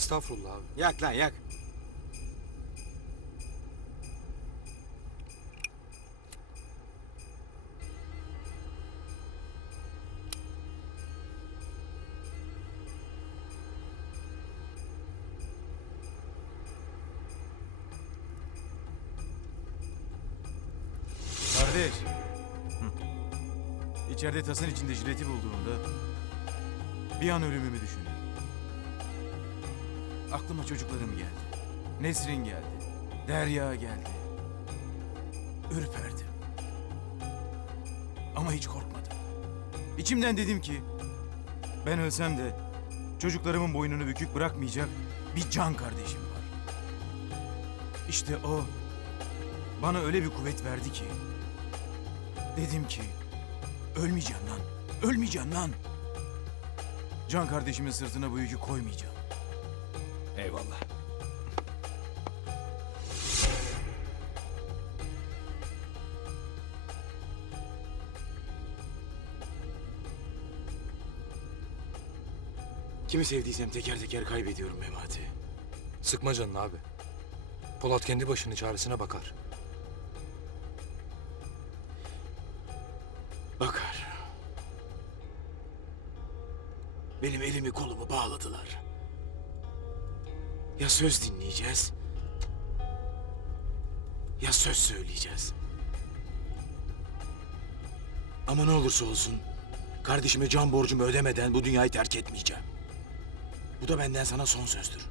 Estağfurullah abi. Yak lan yak. Kardeş. İçeride tasın içinde jileti bulduğumda bir an ölümümü düşündüm. Aklıma çocuklarım geldi. Nesrin geldi. Derya geldi. Ürperdim. Ama hiç korkmadım. İçimden dedim ki ben ölsem de çocuklarımın boynunu bükük bırakmayacak bir can kardeşim var. İşte o bana öyle bir kuvvet verdi ki Dedim ki ölmeyeceğim lan. Ölmeyeceğim lan. Can kardeşimin sırtına bu yükü koymayacağım. Eyvallah. Kimi sevdiysem teker teker kaybediyorum Memati. Sıkma canını abi. Polat kendi başının çaresine bakar. Bakar. Benim elimi kolumu bağladılar. Ya söz dinleyeceğiz... ...ya söz söyleyeceğiz. Ama ne olursa olsun... ...kardeşime can borcumu ödemeden bu dünyayı terk etmeyeceğim. Bu da benden sana son sözdür.